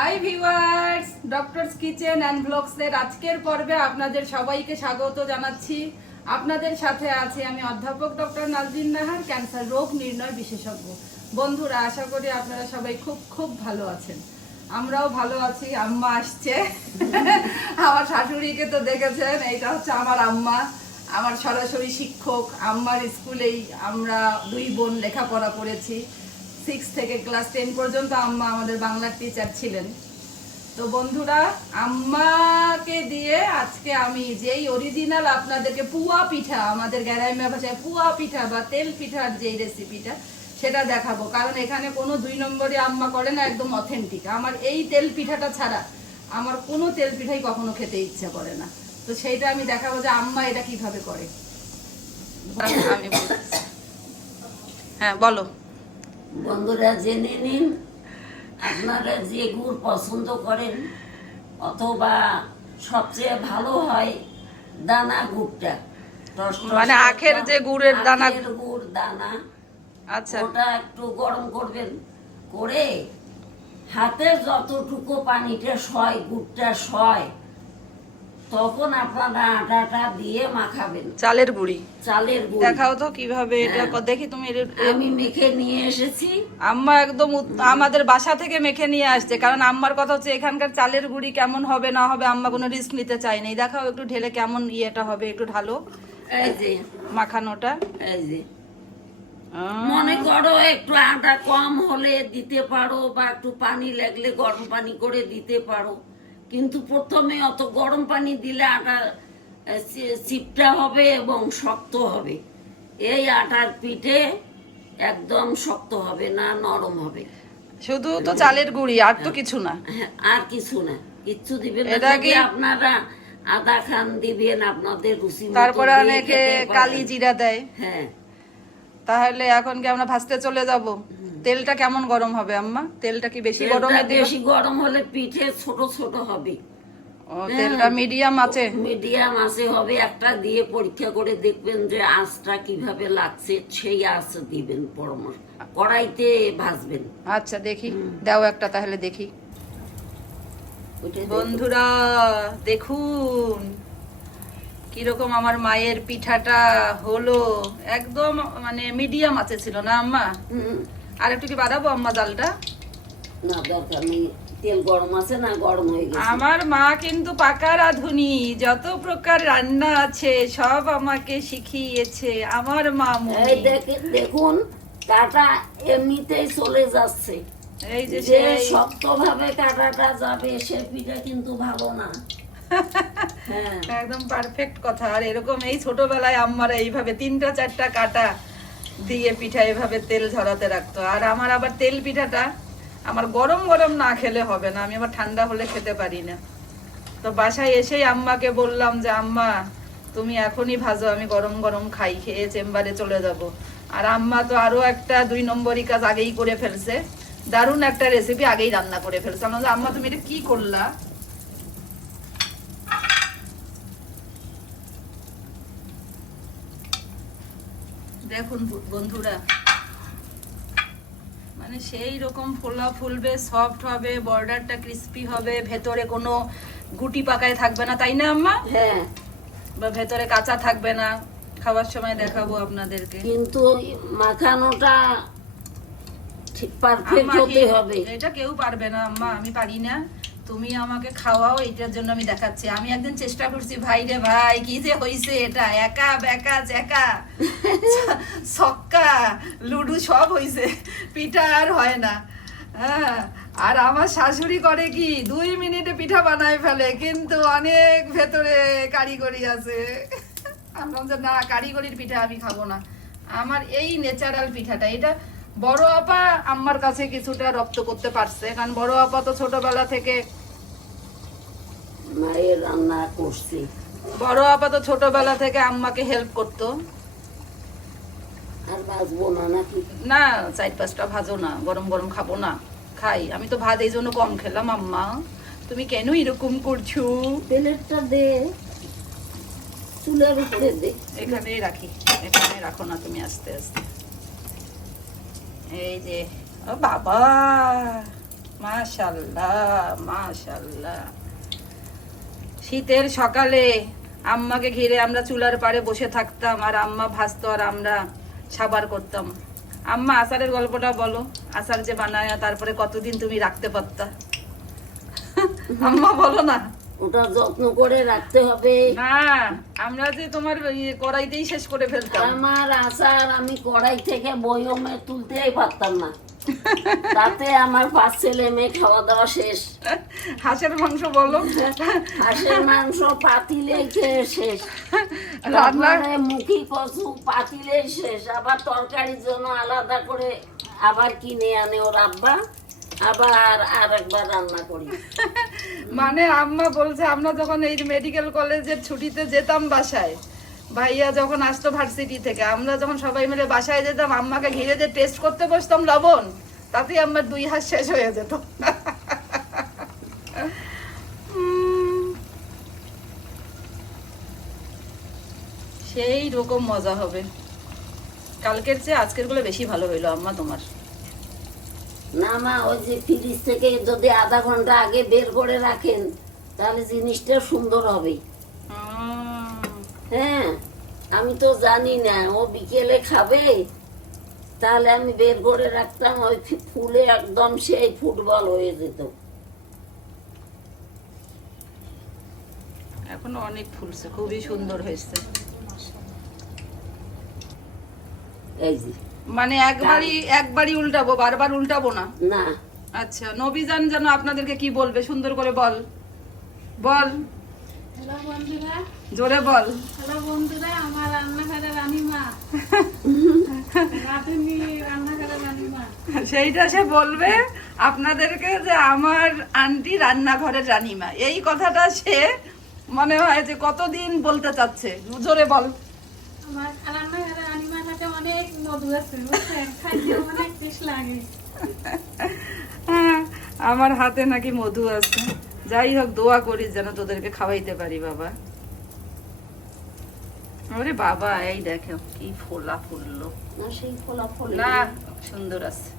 High viewers, doctors kitchen and ব্লগসের আজকের পর্বে আপনাদের সবাইকে স্বাগত জানাচ্ছি। আপনাদের সাথে আছি আমি অধ্যাপক ডক্টর নাজরিন নাহার, ক্যান্সার রোগ নির্ণয় বিশেষজ্ঞ। বন্ধুরা, আশা করি আপনারা সবাই খুব খুব ভালো আছেন। আমরাও ভালো আছি। আম্মা আসছে। আমার শাশুড়িকে তো দেখেছেন, এইটা হচ্ছে আমার আম্মা, আমার সরাসরি শিক্ষক। আম্মার স্কুলেই আমরা দুই বোন লেখাপড়া করেছি। 6 থেকে ক্লাস 10 পর্যন্ত আম্মা আমাদের বাংলার টিচার ছিলেন। তো বন্ধুরা, আম্মাকে দিয়ে আজকে আমি যেই অরিজিনাল আপনাদেরকে পুয়া পিঠা, আমাদের গ্রাম্য ভাষায় পুয়া পিঠা বা তেল পিঠার যেই রেসিপিটা, সেটা দেখাবো। কারণ এখানে কোনো 2 নম্বরে আম্মা করে না, একদম অথেন্টিক। আমার এই তেল পিঠাটা ছাড়া আমার কোনো তেল পিঠাই কখনো খেতে ইচ্ছা করে না। তো সেইটা আমি দেখাবো যে আম্মা এটা কিভাবে করে। আমি বলছি, হ্যাঁ বলো। বন্ধুরা, জেনে নিন আপনারা যে গুড় পছন্দ করেন, অথবা সবচেয়ে ভালো হয় দানা গুড়টা, মানে আখের যে গুড়ের দানা, গুড় দানা, আচ্ছা, ওটা একটু গরম করবেন, করে হাতে যতটুকু পানিটা সয়, গুড়টা সয়, তখন আপনারা আটাটা দিয়ে মাখাবেন। চালের গুঁড়ি, চালের গুড়ি দেখাও তো কিভাবে এটা দেখি। তুমি আমি মেখে নিয়ে এসেছি। আম্মা একদম আমাদের বাসা থেকে মেখে নিয়ে আসছে। কারণ আম্মার কথা হচ্ছে এখানকার চালের গুঁড়ি কেমন হবে না হবে আম্মা কোনো রিস্ক নিতে চায় না। দেখাও একটু ঢেলে কেমন ইয়েটা হবে, একটু ঢালো। এই যে মাখানোটা, এই যে মনে করো একটু আটা কম হলে দিতে পারো, বা একটু পানি লাগলে গরম পানি করে দিতে পারো। কিন্তু প্রথমে অত গরম পানি দিলে আটা চিপটা হবে এবং শক্ত হবে। এই আটার পিঠে একদম শক্ত হবে না, নরম হবে। শুধু তো চালের গুঁড়ি, আর তো কিছু না। হ্যাঁ, আর কিছু না, কিচ্ছু দিবেন না। এটা কি আপনারা আদা খান দিবেন আপনাদের রুচি মতো, তারপরে দিয়ে অনেকে খেতে পারেন। কালি জিরা দেয়। হ্যাঁ, তাহলে এখন কি আমরা ভাজতে চলে যাব? তেলটা কেমন গরম হবে আম্মা? তেলটা কি বেশি গরমে দিবে? বেশি গরম হলে পিঠে ছোট ছোট হবে। তেলটা মিডিয়াম আছে? মিডিয়াম আছে হবে। একটা দিয়ে পরীক্ষা করে দেখবেন যে আঁচটা কিভাবে লাগছে, সেই আঁচ দিবেন। পরামর্শ কড়াইতে ভাজবেন। আচ্ছা, দেখি, দাও একটা তাহলে দেখি। ওইটা বন্ধুরা দেখুন কিরকম আমার মায়ের পিঠাটা হলো। একদম মানে মিডিয়াম আছে ছিল না আম্মা? আর একটু কি বাড়াবো আম্মা জালটা? না, দরকার নেই। তেল গরম আছে না, গরম হয়ে গেছে। আমার মা কিন্তু পাকা রাঁধুনি, যত প্রকার রান্না আছে সব আমাকে শিখিয়েছে আমার মা। এই দেখুন, কাটা এমনিতেই চলে যাচ্ছে। এই যে যে শক্ত ভাবে কাটাটা যাবে, সে পিঠা কিন্তু ভালো না। হ্যাঁ, একদম পারফেক্ট কথা। আর এরকম এই ছোটবেলায় আম্মারা এইভাবে 3টা 4টা কাটা দিয়ে পিঠা এভাবে তেল ঝরাতে রাখতো। আর আমার আবার তেল পিঠাটা আমার গরম গরম না খেলে হবে না, আমি আবার ঠান্ডা হলে খেতে পারি না। তো বাসায় এসেই আম্মাকে বললাম যে আম্মা তুমি এখনই ভাজো, আমি গরম গরম খাই, খেয়ে চেম্বারে চলে যাব। আর আম্মা তো আরো একটা 2 নম্বরই কাজ আগেই করে ফেলছে, দারুণ একটা রেসিপি আগেই রান্না করে ফেলছে। আমরা বললাম, আম্মা তুমি এটা কি করলা? দেখুন বন্ধুরা, মানে সেই রকম ফোলা ফুলবে, সফট হবে, বর্ডারটা ক্রিস্পি হবে, ভেতরে কোনো গুটি পাকায় থাকবে না, তাই না আম্মা? হ্যাঁ, বা ভেতরে কাঁচা থাকবে না। খাবার সময় দেখাবো আপনাদেরকে। কিন্তু মাখানোটা ঠিক পারফেক্ট হতে হবে। এটা কেউ পারবে না আম্মা, আমি পারি না, তুমি আমাকে খাওয়াও। এটার জন্য আমি দেখাচ্ছি। আমি একদিন চেষ্টা করছি, ভাই রে ভাই, কি যে হইছে এটা, একা বেকা জ্যাকা ছক্কা লুডু সব হইছে, পিঠা আর হয় না। হ্যাঁ, আর আমার শাশুড়ি করে কি 2 মিনিটে পিঠা বানায় ফেলে, কিন্তু অনেক ভেতরে কারিগরি আছে। আমরা যে না, কারিগরির পিঠা আমি খাবো না, আমার এই ন্যাচারাল পিঠাটা। এটা বড় আপা আম্মার কাছে কিছুটা রপ্ত করতে পারছে, কারণ বড় আপা তো ছোটবেলা থেকে মায়ের রান্না করছি। বড় আপা তো ছোটবেলা থেকে আম্মাকে হেল্প করতো। আর ভাজবো না নাকি? না, 4-5টা ভাজো না, গরম গরম খাবো না, খাই। আমি তো ভাত এই জন্য কম খেলাম। আম্মা তুমি কেন এরকম করছো? প্লেটটা দে, চুলের উপরে দে। এখানেই রাখি, এখানে রাখো না তুমি, আস্তে আস্তে। এই যে, ও বাবা, মাশাআল্লাহ মাশাআল্লাহ। শীতের সকালে আম্মাকে ঘিরে আমরা চুলার পাড়ে বসে থাকতাম, আর আম্মা ভাজতো আর আমরা সাবার করতাম। আম্মা আচারের গল্পটা বলো, আচার যে বানায় তারপরে কতদিন তুমি রাখতে পারতা? আম্মা বলো না। ওটা যত্ন করে রাখতে হবে। না, আমরা যে তোমার কড়াইতেই শেষ করে ফেলতাম। আমার আচার আমি কড়াই থেকে বয়মে তুলতেই পারতাম না, তাতে আমার 5 ছেলে মেয়ে খাওয়া দাওয়া শেষ। হাঁসের মাংস বলো, হাঁসের মাংস পাতিলে খেয়ে শেষ, রান্না তারপরে মুখি কচু পাতিলে শেষ, আবার তরকারির জন্য আলাদা করে আবার কিনে আনে ওর আব্বা, আবার আরেকবার রান্না করি। মানে আম্মা বলছে আমরা যখন এই মেডিকেল কলেজের ছুটিতে যেতাম বাসায়, ভাইয়া যখন আসতো ভার্সিটি থেকে, আমরা যখন সবাই মিলে বাসায় যেতাম, আম্মাকে ঘিরে যে টেস্ট করতে বসতাম লবণ, তাতে আমার 2 হাত শেষ হয়ে যেত। সেই রকম মজা হবে। কালকের চেয়ে আজকের গুলো বেশি ভালো হইলো আম্মা তোমার। না মা, ওই যে ফ্রিজ থেকে যদি আধা ঘন্টা আগে বের করে রাখেন তাহলে জিনিসটা সুন্দর হবে। হ্যাঁ, আমি তো জানি না ও বিকেলে খাবে, তাহলে আমি বের করে রাখতাম, ওই ফুলে একদম সেই ফুটবল হয়ে যেত। এখনো অনেক ফুলছে, খুবই সুন্দর হয়েছে। এই যে মানে একবারই উল্টাবো, বারবার উল্টাবো না? না। আচ্ছা, নবীজান যেন আপনাদেরকে কি বলবে, সুন্দর করে বল, বল হ্যালো বন্ধুরা, জোরে বল। হ্যালো বন্ধুরা, আমার রান্নাঘরে রানীমা, রাঁধুনি রান্নাঘরে রানীমা। সেইটা সে বলবে আপনাদেরকে যে আমার আন্টি রান্নাঘরের রানীমা। এই কথাটা সে মনে হয় যে কতদিন বলতে চাচ্ছে। জোরে বল। আমার রান্নাঘরে রানীমার হাতে অনেক মধু আছে, বুঝছেন? খাইতে অনেক টেস্ট লাগে। হ্যাঁ, আমার হাতে নাকি মধু আছে। যাই হোক, দোয়া করিস যেন তোদেরকে খাওয়াইতে পারি বাবা। ওরে বাবা, এই দেখো কি ফোলা ফুললো। না, সেই ফলাফল না, সুন্দর আছে।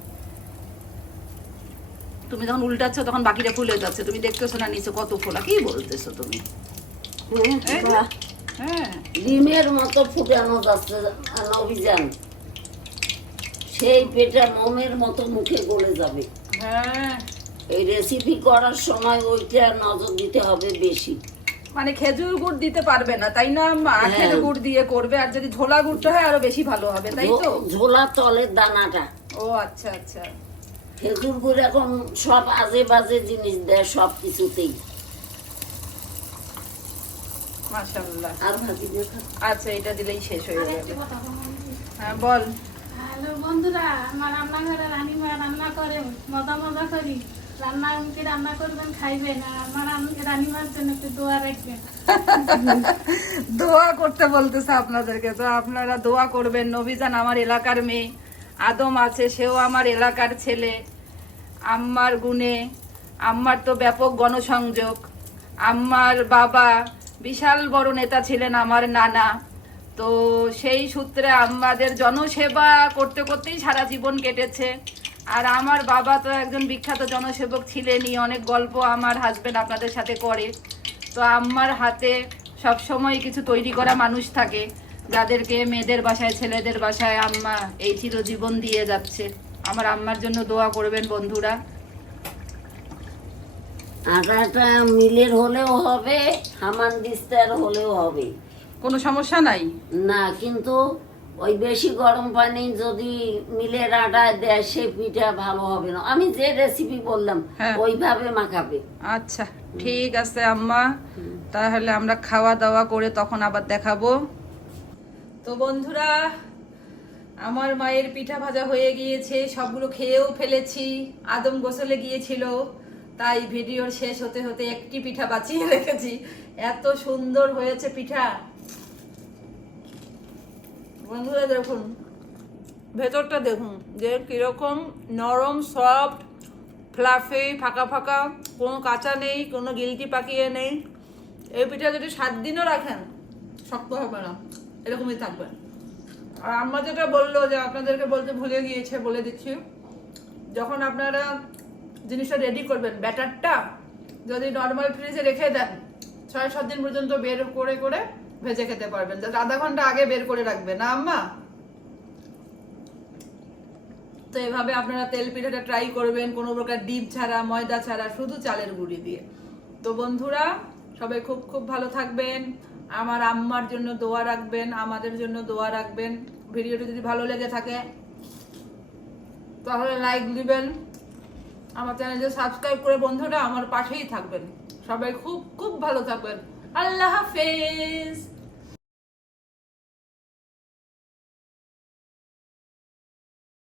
তুমি যখন উল্টাচ্ছ তখন বাকিটা ফুলে যাচ্ছে, তুমি দেখতেছো না নিচে কত ফোলা? কি বলতেছো তুমি? এই যে, হ্যাঁ, ডিমের মতো ফুটানো যাচ্ছে অভিযান, সেই পেটা মোমের মতো মুখে গলে যাবে। হ্যাঁ, এই রেসিপি করার সময় ওইটা নজর দিতে হবে বেশি। মানে খেজুর গুড় দিতে পারবে না তাই না আম্মা? আখের হ্যাঁ। গুড় দিয়ে করবে, আর যদি ঝোলা গুড়টা হয় আরো বেশি ভালো হবে, তাই তো? ঝোলা তলের দানাটা। ও আচ্ছা আচ্ছা। খেজুর গুড় এখন সব আজে বাজে জিনিস দেয় সব কিছুতেই। মাশাআল্লাহ। আর ভাজি দেখা। আচ্ছা, এটা দিলেই শেষ হয়ে আরেকটি যাবে। কথা বলবো। হ্যাঁ বল। হ্যালো বন্ধুরা, আমার রান্নাঘরে রানীমা রান্না করে, মজা মজা করি। রান্না এমনকি রান্না করবেন, খাইবেন, আর আমার রানীমার জন্য একটু দোয়া রাখবেন। দোয়া করতে বলতেছে আপনাদেরকে, তো আপনারা দোয়া করবেন। নবীজান আমার এলাকার মেয়ে, আদম আছে সেও আমার এলাকার ছেলে। আম্মার গুণে, আম্মার তো ব্যাপক গণসংযোগ। আম্মার বাবা বিশাল বড় নেতা ছিলেন, আমার নানা। তো সেই সূত্রে আমাদের জনসেবা করতে করতেই সারা জীবন কেটেছে। আর আমার বাবা তো একজন বিখ্যাত জনসেবক ছিলেনই, অনেক গল্প আমার হাজবেন্ড আপনাদের সাথে করে। তো আম্মার হাতে সব সময় কিছু তৈরি করা মানুষ থাকে, যাদেরকে মেয়েদের বাসায় ছেলেদের বাসায় আম্মা এই চিরজীবন দিয়ে যাচ্ছে। আমার আম্মার জন্য দোয়া করবেন বন্ধুরা। আটাটা মিলের হলেও হবে, হামান দিস্তার হলেও হবে, কোনো সমস্যা নাই। না কিন্তু ওই বেশি গরম পানি যদি মিলের আটায় দেয় সে পিঠা ভালো হবে না। আমি যে রেসিপি বললাম হ্যাঁ। ওইভাবে মাখাবে। আচ্ছা ঠিক আছে আম্মা, তাহলে আমরা খাওয়া দাওয়া করে তখন আবার দেখাবো। তো বন্ধুরা, আমার মায়ের পিঠা ভাজা হয়ে গিয়েছে, সবগুলো খেয়েও ফেলেছি। আদম গোসলে গিয়েছিল, তাই ভিডিওর শেষ হতে হতে একটি পিঠা বাঁচিয়ে রেখেছি। এত সুন্দর হয়েছে পিঠা বন্ধুরা, দেখুন ভেতরটা, দেখুন যে কিরকম নরম, সফট, ফ্লাফি, ফাঁকা ফাঁকা, কোনো কাঁচা নেই, কোনো গিলটি পাকিয়ে নেই। এই পিঠা যদি 7 দিনও রাখেন শক্ত হবে না, এরকমই থাকবে। আর আম্মা যেটা বললো, যে আপনাদেরকে বলতে ভুলে গিয়েছে, বলে দিচ্ছি, যখন আপনারা জিনিসটা রেডি করবেন, ব্যাটারটা যদি নর্মাল ফ্রিজে রেখে দেন 6-7 দিন পর্যন্ত বের করে করে ভেজে খেতে পারবেন। জাস্ট আধা ঘন্টা আগে বের করে রাখবেন না আম্মা? তো এভাবে আপনারা তেল পিঠাটা ট্রাই করবেন, কোনো প্রকার ডিপ ছাড়া, ময়দা ছাড়া, শুধু চালের গুঁড়ি দিয়ে। তো বন্ধুরা সবাই খুব খুব ভালো থাকবেন, আমার আম্মার জন্য দোয়া রাখবেন, আমাদের জন্য দোয়া রাখবেন। ভিডিওটি যদি ভালো লেগে থাকে তাহলে লাইক দিবেন, আমার চ্যানেলটি সাবস্ক্রাইব করে বন্ধুরা আমার পাশেই থাকবেন। সবাই খুব খুব ভালো থাকবেন। আল্লাহ হাফেজ।